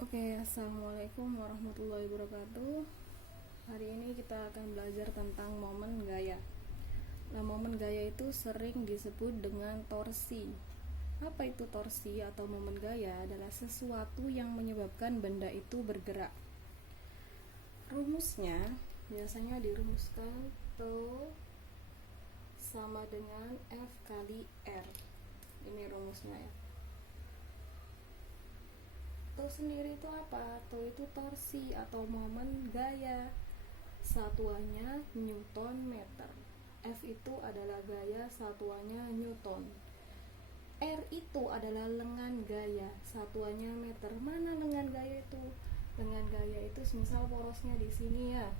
Oke, assalamualaikum warahmatullahi wabarakatuh. Hari ini kita akan belajar tentang momen gaya. Nah, momen gaya itu sering disebut dengan torsi. Apa itu torsi atau momen gaya? Adalah sesuatu yang menyebabkan benda itu bergerak. Rumusnya biasanya dirumuskan T sama dengan F kali R. Ini rumusnya ya. T sendiri itu apa? T itu torsi atau momen gaya. Satuannya Newton meter. F itu adalah gaya, satuannya Newton. R itu adalah lengan gaya, satuannya meter. Mana lengan gaya itu? Lengan gaya itu misal porosnya di sini ya.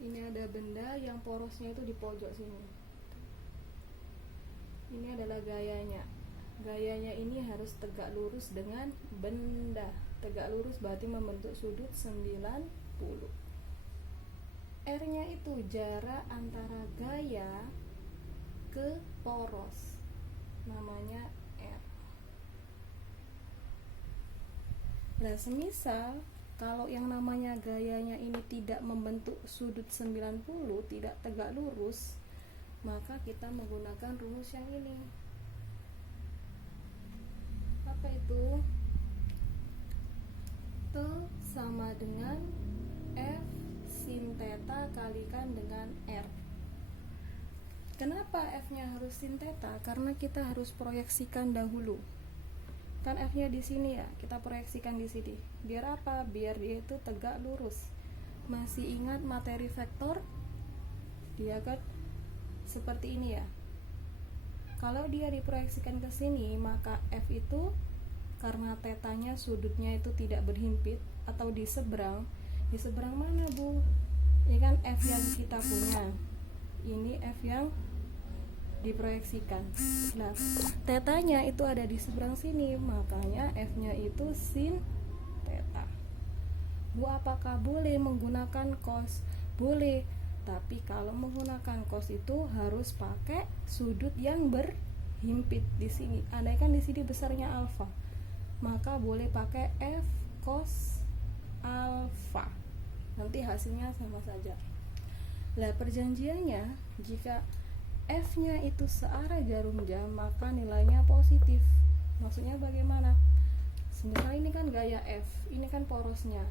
Ini ada benda yang porosnya itu di pojok sini. Ini adalah gayanya. Gayanya ini harus tegak lurus dengan benda. Tegak lurus berarti membentuk sudut 90. R-nya itu jarak antara gaya ke poros. Namanya R. Nah, semisal kalau yang namanya gayanya ini tidak membentuk sudut 90, tidak tegak lurus, maka kita menggunakan rumus yang ini. Apa itu? T sama dengan F sin theta kalikan dengan R. Kenapa F-nya harus sin theta? Karena kita harus proyeksikan dahulu. Kan F-nya di sini ya, kita proyeksikan di sini. Biar apa? Biar dia itu tegak lurus. Masih ingat materi vektor? Dia kan seperti ini ya. Kalau dia diproyeksikan ke sini, maka F itu karena tetanya sudutnya itu tidak berhimpit atau di seberang. Di seberang mana, Bu? Ini kan F yang kita punya. Ini F yang diproyeksikan. Nah, tetanya itu ada di seberang sini, makanya F-nya itu sin theta. Bu, apakah boleh menggunakan cos? Boleh, tapi kalau menggunakan cos itu harus pakai sudut yang berhimpit di sini. Andaikan di sini besarnya alfa, maka boleh pakai F cos alfa. Nanti hasilnya sama saja. Lah, perjanjiannya jika F-nya itu searah jarum jam, maka nilainya positif. Maksudnya bagaimana? Semisal ini kan gaya F, ini kan porosnya.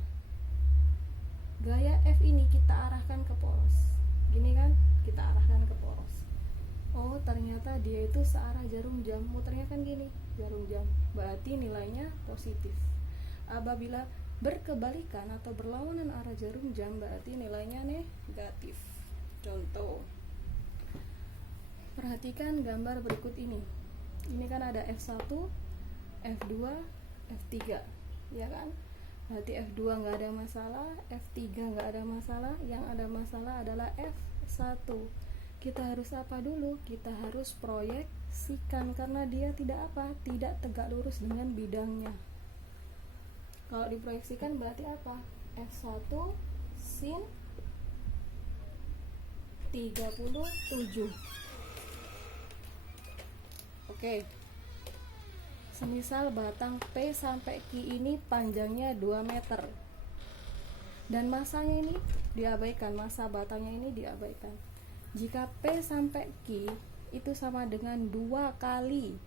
Gaya F ini kita arahkan ke poros. Gini kan, kita arahkan ke poros. Oh, ternyata dia itu searah jarum jam. Muternya kan gini, jarum jam. Berarti nilainya positif. Apabila berkebalikan atau berlawanan arah jarum jam, berarti nilainya negatif. Contoh, perhatikan gambar berikut ini. Ini kan ada F1, F2, F3, ya kan? Berarti F2 nggak ada masalah, F3 nggak ada masalah. Yang ada masalah adalah F1. Kita harus apa dulu? Kita harus proyeksikan karena dia tidak apa? Tidak tegak lurus dengan bidangnya. Kalau diproyeksikan berarti apa? F1 sin 37. Oke. Semisal batang P sampai Q ini panjangnya 2 meter. Dan masanya ini diabaikan, masa batangnya ini diabaikan. Jika P sampai Q itu sama dengan 2 kali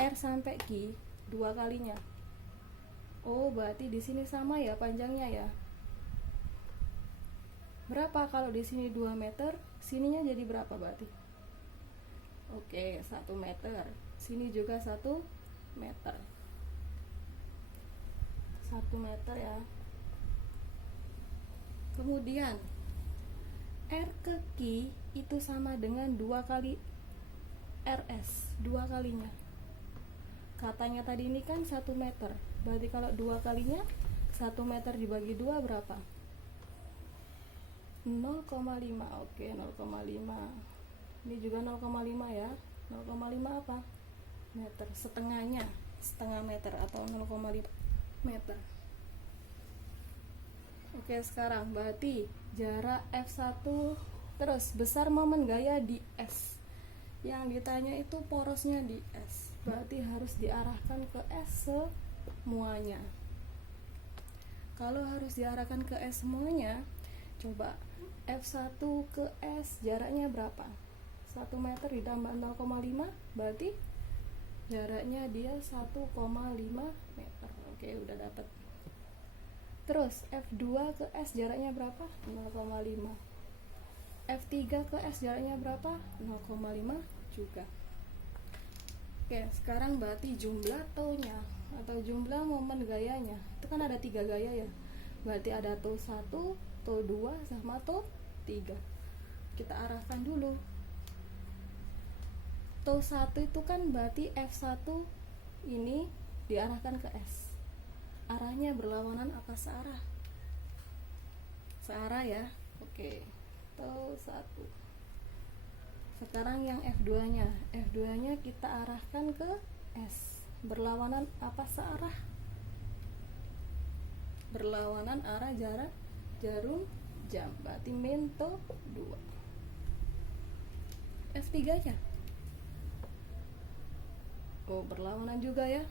R sampai Q, 2 kalinya. Oh, berarti di sini sama ya panjangnya ya. Berapa kalau di sini 2 meter, sininya jadi berapa berarti? Oke, 1 meter. Sini juga 1 meter. 1 meter ya. Kemudian R ke Q itu sama dengan 2 kali RS, 2 kalinya. Katanya tadi ini kan 1 meter. Berarti kalau 2 kalinya 1 meter dibagi 2 berapa? 0,5. Oke, 0,5. Ini juga 0,5 ya. 0,5 apa? Meter. Setengahnya, setengah meter atau 0,5 meter. Oke, sekarang berarti jarak F1 terus besar momen gaya di S. Yang ditanya itu porosnya di S. Berarti harus diarahkan ke S semuanya. Kalau harus diarahkan ke S semuanya, coba F1 ke S jaraknya berapa? 1 meter ditambah 0,5 berarti jaraknya dia 1,5 meter. Oke, udah dapat. Terus F2 ke S jaraknya berapa? 0,5. F3 ke S jaraknya berapa? 0,5 juga. Oke, sekarang berarti jumlah taunya atau jumlah momen gayanya. Itu kan ada 3 gaya ya. Berarti ada tow 1, tow 2 sama tow 3. Kita arahkan dulu. Tow 1 itu kan berarti F1 ini diarahkan ke S. Arahnya berlawanan apa searah? Searah ya. Oke. Tow 1. Sekarang yang F2-nya. F2-nya kita arahkan ke S. Berlawanan apa searah? Berlawanan arah jarum jam. Berarti min tow 2. F3-nya. Oh, berlawanan juga ya.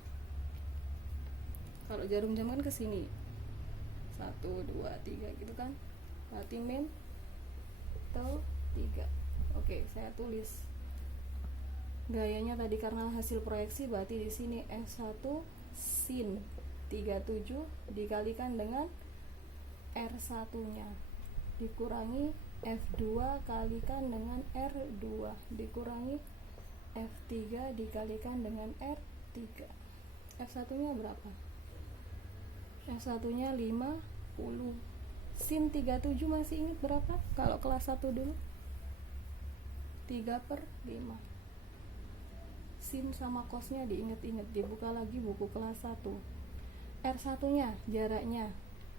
Kalau jarum jam kan ke sini. 1 2 3 gitu kan. Berarti min tow 3. Oke, saya tulis gayanya tadi karena hasil proyeksi, berarti di sini F1 sin 37 dikalikan dengan R1-nya dikurangi F2 kalikan dengan R2 dikurangi F3 dikalikan dengan R3. F1-nya berapa? F1-nya 50. Sin 37 masih ingat berapa? Kalau kelas 1 dulu 3/5. Sin sama cosnya diinget-inget, dibuka lagi buku kelas 1. R1-nya jaraknya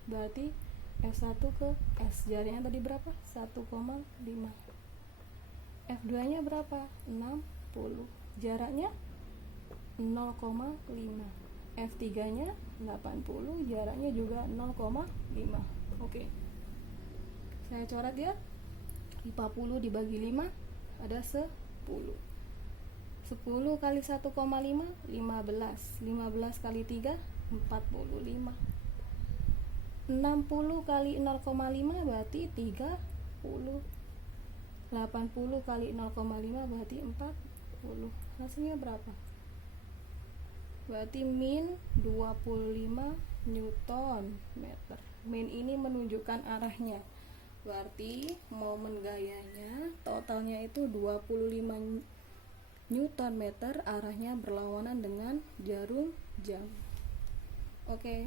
berarti F1 ke S jaraknya tadi berapa? 1,5. F2-nya berapa? 60. Jaraknya 0,5. F3-nya 80, jaraknya juga 0,5. Oke. Saya coret ya. 50 dibagi 5 ada 10. 10 kali 1,5 15. 15 kali 3 45. 60 kali 0,5 berarti 30. 80 kali 0,5 berarti 40. Hasilnya berapa? Berarti min 25 Newton meter. Min ini menunjukkan arahnya. Berarti momen gayanya totalnya itu 25 Newton meter, arahnya berlawanan dengan jarum jam. Oke.